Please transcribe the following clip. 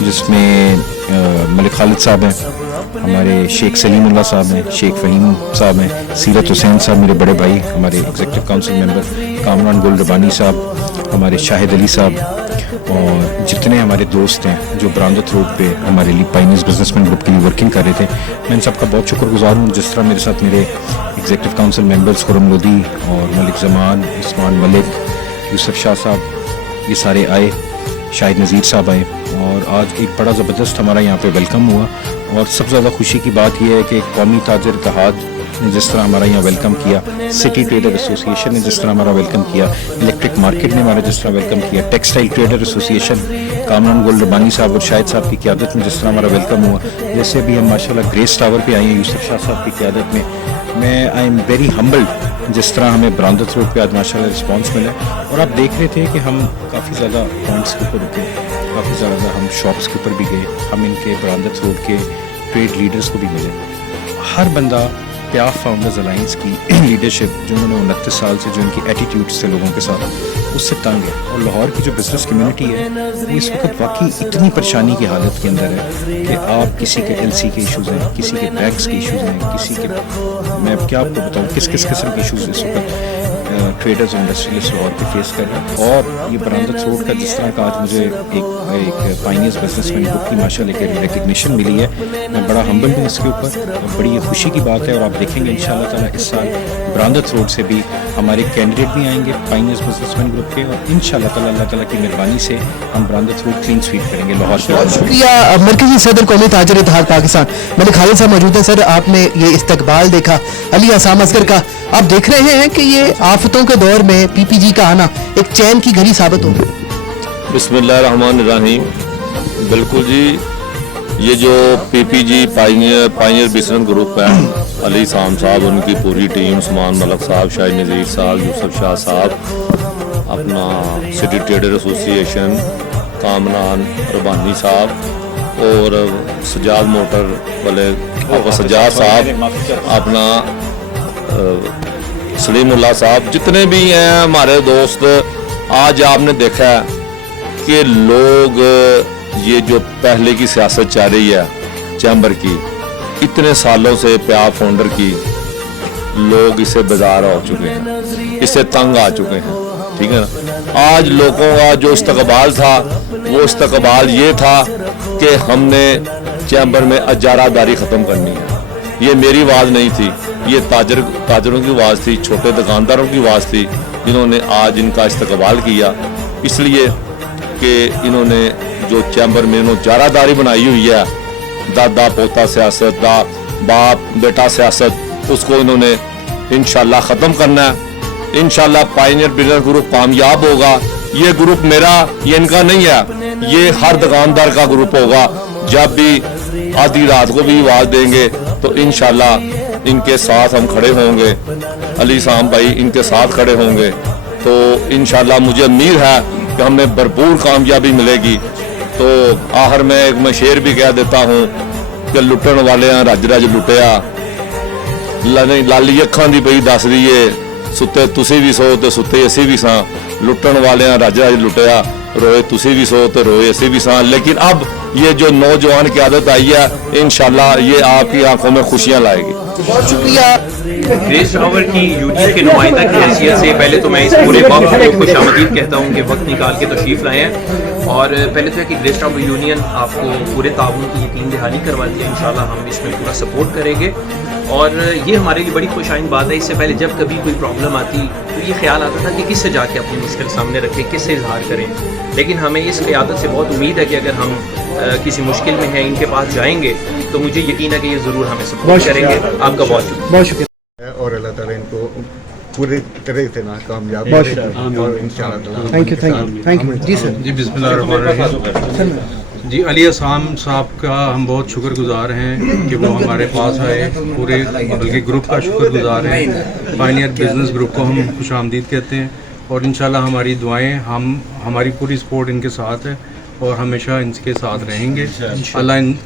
جس میں ملک خالد صاحب ہیں, ہمارے شیخ سلیم اللہ صاحب ہیں, شیخ فہیم صاحب ہیں, سیرت حسین صاحب میرے بڑے بھائی, ہمارے ایگزیکٹو کونسل ممبر کامران گل ربانی صاحب, ہمارے شاہد علی صاحب, اور جتنے ہمارے دوست ہیں جو برامدت روڈ پہ ہمارے لیے پائنیئرز بزنس مین گروپ کے لیے ورکنگ کر رہے تھے, میں ان سب کا بہت شکر گزار ہوں. جس طرح میرے ساتھ میرے ایگزیکٹو کونسل ممبرز خرم لودھی اور ملک زمان, عثمان ملک, یوسف شاہ صاحب, یہ سارے آئے, شاہد نذیر صاحب آئے, اور آج ایک بڑا زبردست ہمارا یہاں پہ ویلکم ہوا. اور سب سے زیادہ خوشی کی بات یہ ہے کہ قومی تاجر اتحاد نے جس طرح ہمارا یہاں ویلکم کیا, سٹی ٹریڈر ایسوسی ایشن نے جس طرح ہمارا ویلکم کیا, الیکٹرک مارکیٹ نے ہمارا جس طرح ویلکم کیا, ٹیکسٹائل ٹریڈر ایسوسی ایشن کامران گل ربانی صاحب اور شاہد صاحب کی قیادت میں جس طرح ہمارا ویلکم ہوا, جیسے بھی ہم ماشاءاللہ گریس ٹاور پہ آئے ہیں یوسف شاہ صاحب کی قیادت میں آئی ایم ویری ہمبلڈ جس طرح ہمیں برامدت روڈ پہ آج ماشاءاللہ رسپانس ملا. اور آپ دیکھ رہے تھے کہ ہم کافی زیادہ پوائنٹس کے اوپر رکے, کافی زیادہ ہم شاپس کے اوپر بھی گئے, ہم ان کے برامدت روڈ کے ٹریڈ لیڈرز کو بھی ملے. ہر بندہ پیاف فاؤنڈرز الائنس کی لیڈرشپ جو انہوں نے 29 سال سے جو ان کی ایٹیٹیوڈ سے لوگوں کے ساتھ, اس سے تنگ ہے. اور لاہور کی جو بزنس کمیونٹی ہے وہ اس وقت واقعی اتنی پریشانی کی حالت کے اندر ہے کہ آپ کسی کے ایل سی کے ایشوز ہیں, کسی کے بینکس کے ایشوز ہیں, کسی کے, میں اب کیا آپ کو بتاؤں کس قسم کے ایشوز اس وقت ٹریڈرز اور انڈسٹریلسٹ لاہور پہ فیس کر رہے ہیں. اور یہ برامدت روڈ کا جس طرح کا آج مجھے ایک پائنیئرز بزنس مین گروپ کی ماشاءاللہ ایک ریکگنیشن ملی ہے, میں بڑا ہمبل ہوں اس کے اوپر, اور بڑی خوشی کی بات ہے. اور آپ دیکھیں گے انشاءاللہ تعالیٰ اس سال برامدت روڈ سے بھی ہمارے کینڈیڈیٹ بھی آئیں گے پائنیئرز بزنس مین گروپ کے, اور انشاءاللہ تعالیٰ اللہ تعالیٰ کی مہربانی سے ہم برامدت روڈ کلین سویپ کریں گے لاہور سے. بہت شکریہ. مرکزی صدر قومی تاجر اتحاد پاکستان ملک خالد صاحب موجود ہیں. سر, آپ نے یہ استقبال دیکھا علی عصام اصغر کا, آپ دیکھ رہے ہیں کہ یہ آفتوں کے دور میں پی پی جی کا آنا ایک چین کی گھڑی ثابت ہو. بسم اللہ الرحمن الرحیم. بالکل جی, یہ جو پی پی جی پائنیئر بزنس گروپ ہے, علی عصام صاحب, ان کی پوری ٹیم, عثمان ملک صاحب, شاہد نذیر صاحب, یوسف شاہ صاحب, اپنا سٹی ٹریڈر ایسوسی ایشن کامران ربانی صاحب, اور سجاد موٹر والے سجاد صاحب, اپنا سلیم اللہ صاحب, جتنے بھی ہیں ہمارے دوست. آج آپ نے دیکھا ہے کہ لوگ یہ جو پہلے کی سیاست چل رہی ہے چیمبر کی, اتنے سالوں سے پیاف فاؤنڈر کی, لوگ اسے بیزار ہو چکے ہیں, اس سے تنگ آ چکے ہیں. ٹھیک ہے نا. آج لوگوں کا جو استقبال تھا وہ استقبال یہ تھا کہ ہم نے چیمبر میں اجارہ داری ختم کرنی ہے. یہ میری آواز نہیں تھی, یہ تاجروں کی آواز تھی, چھوٹے دکانداروں کی آواز تھی, جنہوں نے آج ان کا استقبال کیا. اس لیے کہ انہوں نے جو چیمبر میں انہوں اجارہ داری بنائی ہوئی ہے, دادا پوتا سیاست, باپ بیٹا سیاست, اس کو انہوں نے انشاءاللہ ختم کرنا ہے. انشاءاللہ پائنیئر بزنس گروپ کامیاب ہوگا. یہ گروپ میرا, یہ ان کا نہیں ہے, یہ ہر دکاندار کا گروپ ہوگا. جب بھی آدھی رات کو بھی آواز دیں گے تو انشاءاللہ ان کے ساتھ ہم کھڑے ہوں گے. علی صاحب بھائی ان کے ساتھ کھڑے ہوں گے, تو انشاءاللہ مجھے امید ہے کہ ہمیں بھرپور کامیابی ملے گی. تو آخر میں ایک میں شعر بھی کہہ دیتا ہوں کہ لٹن والے ہیں رج رج لٹیا, لالی اکھاں دی پئی دس دیے, ستے تسی بھی سو تے ستے اسی بھی ساں. لٹن والے ہیں رج رج لٹیا, روئے تسی بھی سو تے روئے اسی بھی ساں. لیکن اب یہ جو نوجوان کی عادت آئی ہے, انشاءاللہ یہ آپ کی آنکھوں میں خوشیاں لائے گی. بہت شکریہ. گریس ٹاور کی یونین کے نمائندہ کی حیثیت سے پہلے تو میں اس پورے وقت کو خوش آمدید کہتا ہوں کہ وقت نکال کے تشریف لائے ہیں. اور پہلے تو ہے کہ گریس ٹاور یونین آپ کو پورے تعاون کی یقین دہانی کرواتی ہے. انشاءاللہ ہم اس میں پورا سپورٹ کریں گے, اور یہ ہمارے لیے بڑی خوش آئند بات ہے. اس سے پہلے جب کبھی کوئی پرابلم آتی تو یہ خیال آتا تھا کہ کس سے جا کے اپنی مشکل سامنے رکھیں, کس سے اظہار کریں. لیکن ہمیں اس قیادت سے بہت امید ہے کہ اگر ہم کسی مشکل میں ہیں ان کے پاس جائیں گے تو مجھے یقین ہے کہ یہ ضرور ہمیں سپورٹ کریں گے. آپ کا بہت شکریہ. بہت شکریہ. اور اللہ تعالیٰ ان کو پوری طرح سے کامیاب کرے اور انشاءاللہ. Thank you. جی سر. جی بسم اللہ الرحمن الرحیم. جی علی عصام صاحب کا ہم بہت شکر گزار ہیں کہ وہ ہمارے پاس آئے, پورے بلکہ گروپ کا شکر گزار ہیں. پائنیئر بزنس گروپ کو ہم خوش آمدید کہتے ہیں, اور انشاءاللہ ہماری دعائیں, ہماری پوری سپورٹ ان کے ساتھ ہے, اور ہمیشہ ان کے ساتھ رہیں گے. اللہ ان